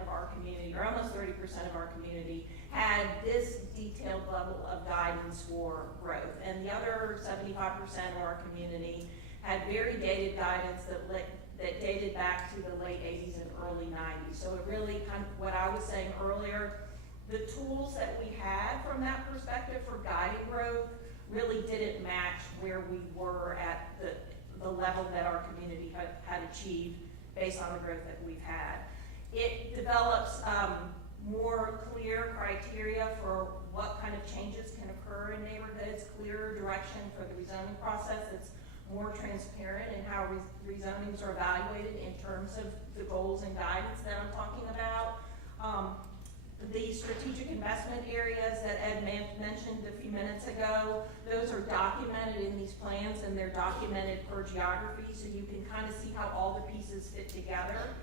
of our community, or almost 30% of our community, had this detailed level of guidance for growth. And the other 75% of our community had very dated guidance that dated back to the late 80s and early 90s. So it really kind of, what I was saying earlier, the tools that we had from that perspective for guiding growth really didn't match where we were at the level that our community had achieved based on the growth that we've had. It develops more clear criteria for what kind of changes can occur in neighborhoods, clearer direction for the rezoning process. It's more transparent in how rezonings are evaluated in terms of the goals and guidance that I'm talking about. The strategic investment areas that Ed mentioned a few minutes ago, those are documented in these plans, and they're documented per geography, so you can kind of see how all the pieces fit together.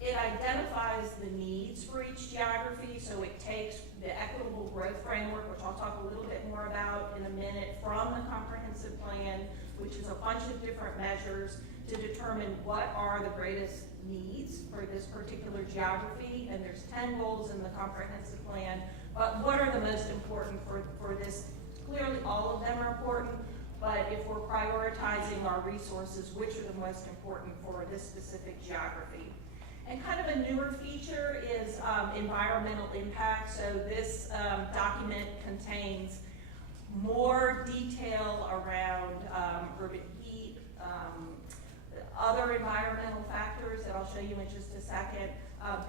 It identifies the needs for each geography, so it takes the equitable growth framework, which I'll talk a little bit more about in a minute, from the comprehensive plan, which is a bunch of different measures to determine what are the greatest needs for this particular geography. And there's 10 goals in the comprehensive plan, but what are the most important for this? Clearly all of them are important, but if we're prioritizing our resources, which are the most important for this specific geography? And kind of a newer feature is environmental impact. So this document contains more detail around urban heat, other environmental factors that I'll show you in just a second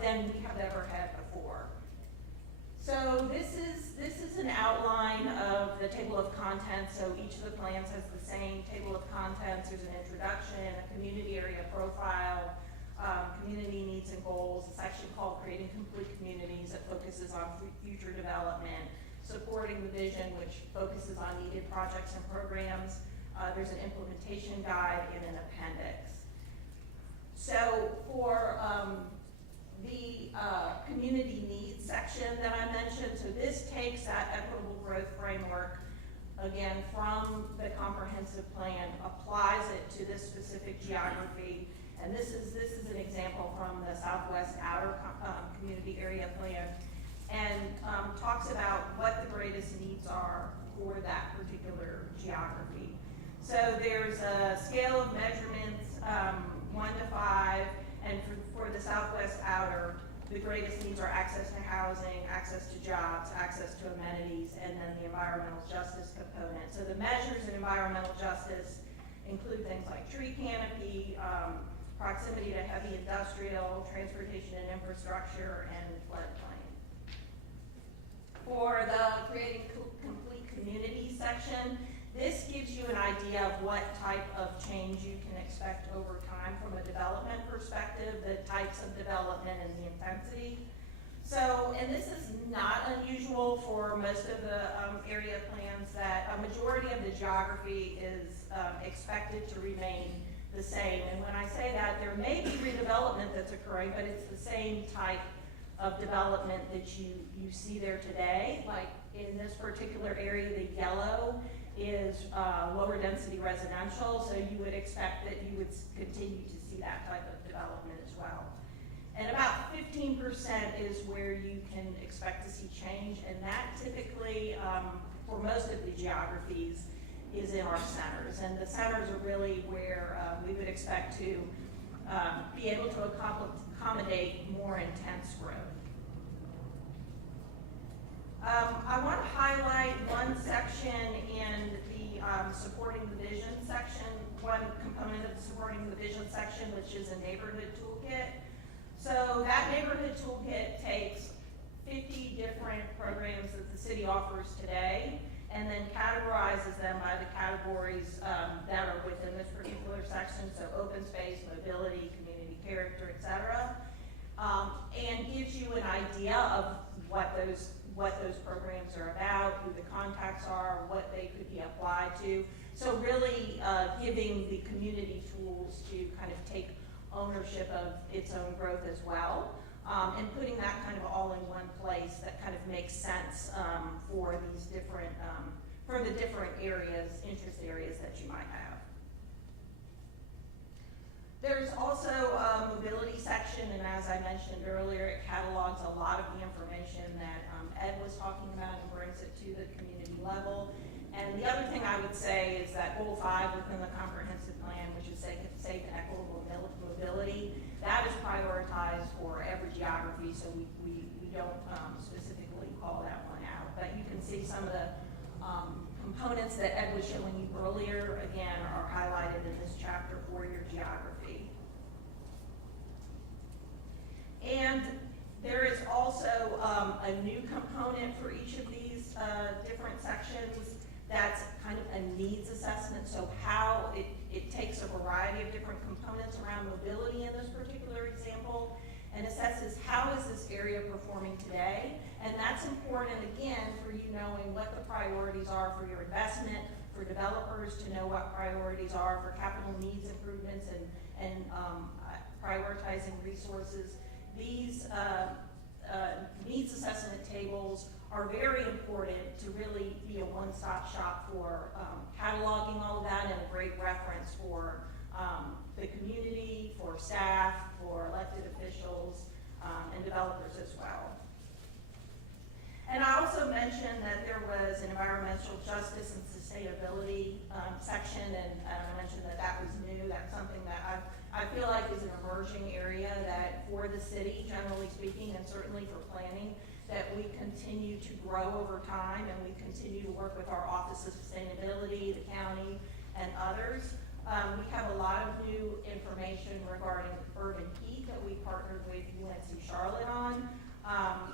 than we have ever had before. So this is an outline of the table of contents. So each of the plans has the same table of contents. There's an introduction, a community area profile, community needs and goals, a section called Creating Complete Communities that focuses on future development, supporting the vision, which focuses on needed projects and programs. There's an implementation guide and an appendix. So for the community needs section that I mentioned, so this takes that equitable growth framework, again, from the comprehensive plan, applies it to this specific geography. And this is an example from the Southwest Outer Community Area Plan, and talks about what the greatest needs are for that particular geography. So there's a scale of measurements, 1 to 5, and for the Southwest Outer, the greatest needs are access to housing, access to jobs, access to amenities, and then the environmental justice component. So the measures in environmental justice include things like tree canopy, proximity to heavy industrial, transportation and infrastructure, and floodplain. For the Creating Complete Communities section, this gives you an idea of what type of change you can expect over time from a development perspective, the types of development and the intensity. So, and this is not unusual for most of the area plans, that a majority of the geography is expected to remain the same. And when I say that, there may be redevelopment that's occurring, but it's the same type of development that you see there today. Like in this particular area, the yellow is lower density residential, so you would expect that you would continue to see that type of development as well. And about 15% is where you can expect to see change, and that typically, for most of the geographies, is in our centers. And the centers are really where we would expect to be able to accommodate more intense growth. I want to highlight one section in the supporting the vision section, one component of the supporting the vision section, which is a neighborhood toolkit. So that neighborhood toolkit takes 50 different programs that the city offers today, and then categorizes them by the categories that are within this particular section, so open space, mobility, community character, etc. and gives you an idea of what those programs are about, who the contacts are, what they could be applied to. So really giving the community tools to kind of take ownership of its own growth as well, and putting that kind of all in one place that kind of makes sense for these different, for the different areas, interest areas that you might have. There's also a mobility section, and as I mentioned earlier, it catalogs a lot of the information that Ed was talking about and brings it to the community level. And the other thing I would say is that Goal 5 within the comprehensive plan, which is safe and equitable mobility, that is prioritized for every geography, so we don't specifically call that one out. But you can see some of the components that Ed was showing you earlier, again, are highlighted in this chapter for your geography. And there is also a new component for each of these different sections that's kind of a needs assessment. So how it takes a variety of different components around mobility in this particular example and assesses how is this area performing today. And that's important, again, for you knowing what the priorities are for your investment, for developers to know what priorities are for capital needs improvements and prioritizing resources. These needs assessment tables are very important to really be a one-stop shop for cataloging all of that, and a great reference for the community, for staff, for elected officials, and developers as well. And I also mentioned that there was an environmental justice and sustainability section, and I mentioned that that was new. That's something that I feel like is an emerging area that for the city, generally speaking, and certainly for planning, that we continue to grow over time, and we continue to work with our Office of Sustainability, the county, and others. We have a lot of new information regarding urban heat that we partnered with UNC Charlotte on.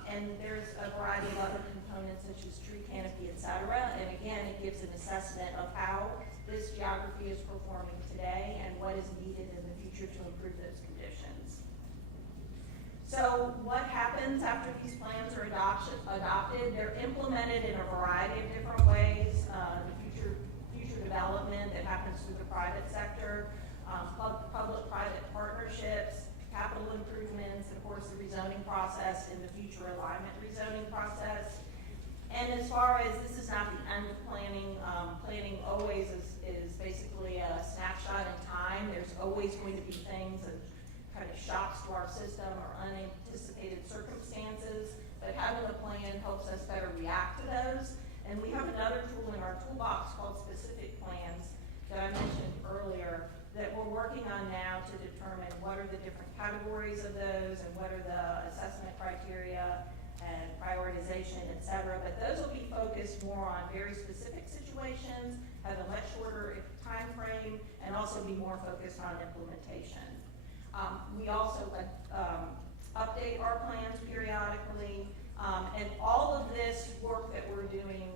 And there's a variety of other components such as tree canopy, et cetera. And again, it gives an assessment of how this geography is performing today and what is needed in the future to improve those conditions. So what happens after these plans are adopted? They're implemented in a variety of different ways. The future development that happens through the private sector, public-private partnerships, capital improvements, of course, the rezoning process and the future alignment rezoning process. And as far as this is not the end of planning, planning always is basically a snapshot in time. There's always going to be things and kind of shocks to our system or unanticipated circumstances, but having a plan helps us better react to those. And we have another tool in our toolbox called specific plans that I mentioned earlier that we're working on now to determine what are the different categories of those and what are the assessment criteria and prioritization, et cetera. But those will be focused more on very specific situations, have a much shorter time frame, and also be more focused on implementation. We also update our plans periodically, and all of this work that we're doing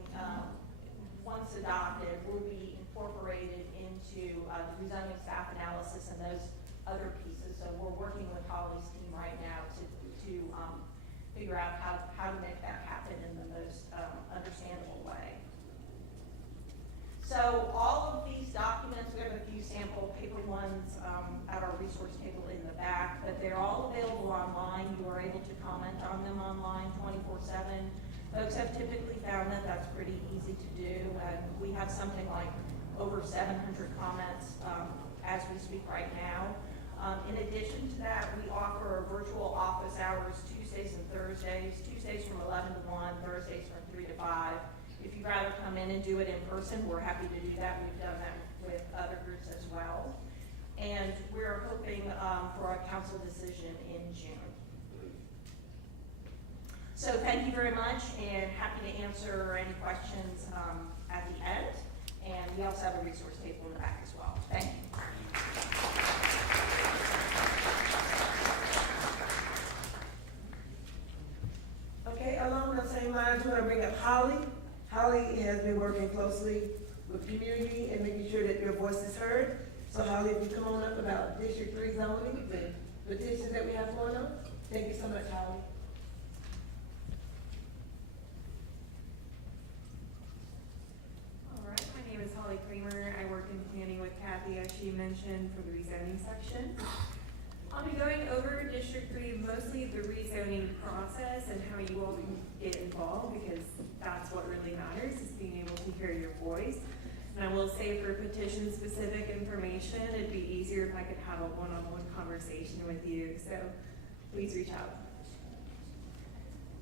once adopted will be incorporated into the rezoning staff analysis and those other pieces. So we're working with Holly's team right now to figure out how to make that happen in the most understandable way. So all of these documents, we have a few sample paper ones at our resource table in the back, but they're all available online. You are able to comment on them online 24/7. Folks have typically found that that's pretty easy to do, and we have something like over 700 comments as we speak right now. In addition to that, we offer virtual office hours Tuesdays and Thursdays, Tuesdays from 11 to 1, Thursdays from 3 to 5. If you'd rather come in and do it in person, we're happy to do that. We've done that with other groups as well. And we're hoping for a council decision in June. So thank you very much, and happy to answer any questions at the end. And we also have a resource table in the back as well. Thank you. Okay, along the same lines, we're gonna bring up Holly. Holly has been working closely with community and making sure that your voice is heard. So Holly, if you come on up about District 3 zoning, the petitions that we have going on. Thank you so much, Holly. All right, my name is Holly Kramer. I work in planning with Kathy, as she mentioned, for the rezoning section. I'll be going over District 3, mostly the rezoning process and how you all can get involved, because that's what really matters, is being able to hear your voice. And I will say, for petition-specific information, it'd be easier if I could have a one-on-one conversation with you, so please reach out.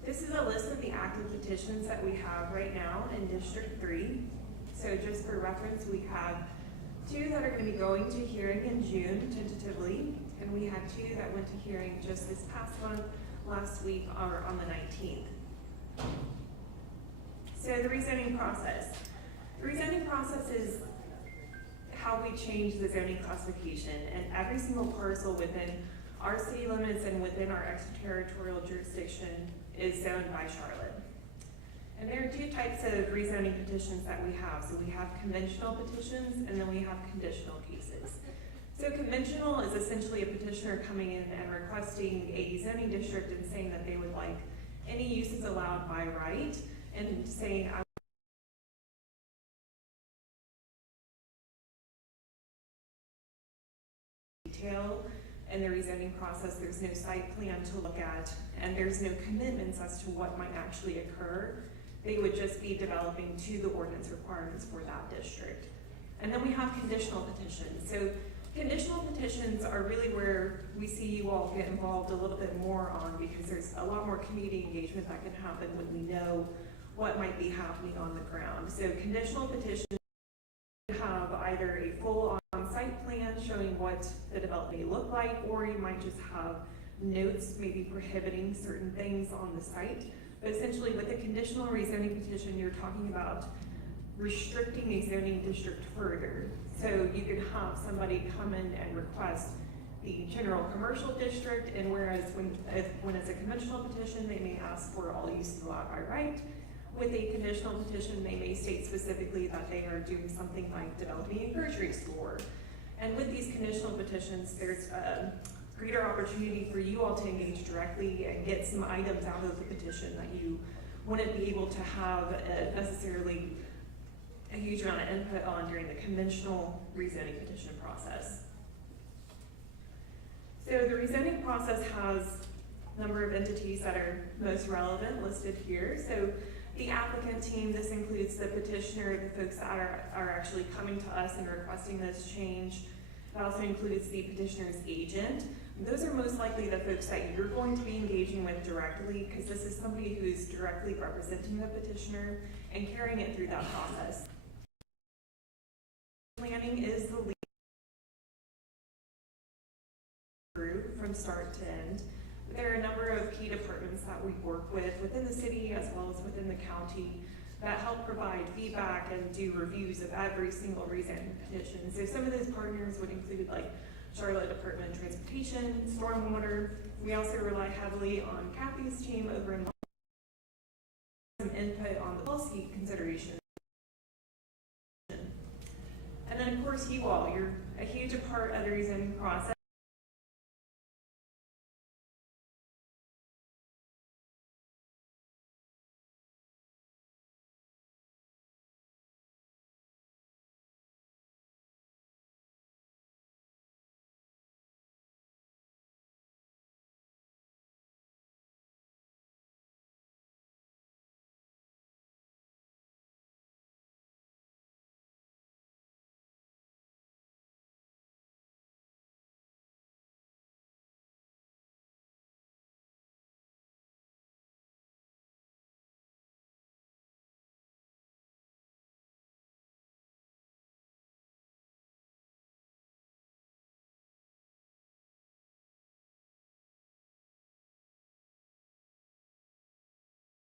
This is a list of the active petitions that we have right now in District 3. So just for reference, we have 2 that are going to be going to hearing in June, tentatively, and we had 2 that went to hearing just this past month, last week, or on the 19th. So the rezoning process. The rezoning process is how we change the zoning classification, and every single parcel within our city limits and within our extraterritorial jurisdiction is zoned by Charlotte. And there are 2 types of rezoning petitions that we have. So we have conventional petitions, and then we have conditional cases. So conventional is essentially a petitioner coming in and requesting a zoning district and saying that they would like any uses allowed by right, and saying, I detail in the rezoning process. There's no site plan to look at, and there's no commitments as to what might actually occur. They would just be developing to the ordinance requirements for that district. And then we have conditional petitions. So conditional petitions are really where we see you all get involved a little bit more on, because there's a lot more community engagement that can happen when we know what might be happening on the ground. So conditional petitions have either a full on-site plan showing what the development may look like, or you might just have notes maybe prohibiting certain things on the site. But essentially, with a conditional rezoning petition, you're talking about restricting a zoning district further. So you could have somebody come in and request the general commercial district, and whereas when it's a conventional petition, they may ask for all uses allowed by right. With a conditional petition, they may state specifically that they are doing something like developing a grocery store. And with these conditional petitions, there's a greater opportunity for you all to engage directly and get some items out of the petition that you wouldn't be able to have necessarily a huge amount of input on during the conventional rezoning petition process. So the rezoning process has a number of entities that are most relevant listed here. So the applicant team, this includes the petitioner, the folks that are actually coming to us and requesting this change. It also includes the petitioner's agent. Those are most likely the folks that you're going to be engaging with directly, because this is somebody who's directly representing the petitioner and carrying it through that process. Planning is the lead group from start to end. There are a number of key departments that we work with within the city as well as within the county that help provide feedback and do reviews of every single rezoning petition. So some of those partners would include like Charlotte Department of Transportation, Stormwater. We also rely heavily on Kathy's team over in some input on the policy considerations. And then of course you all, you're a huge part of the rezoning process.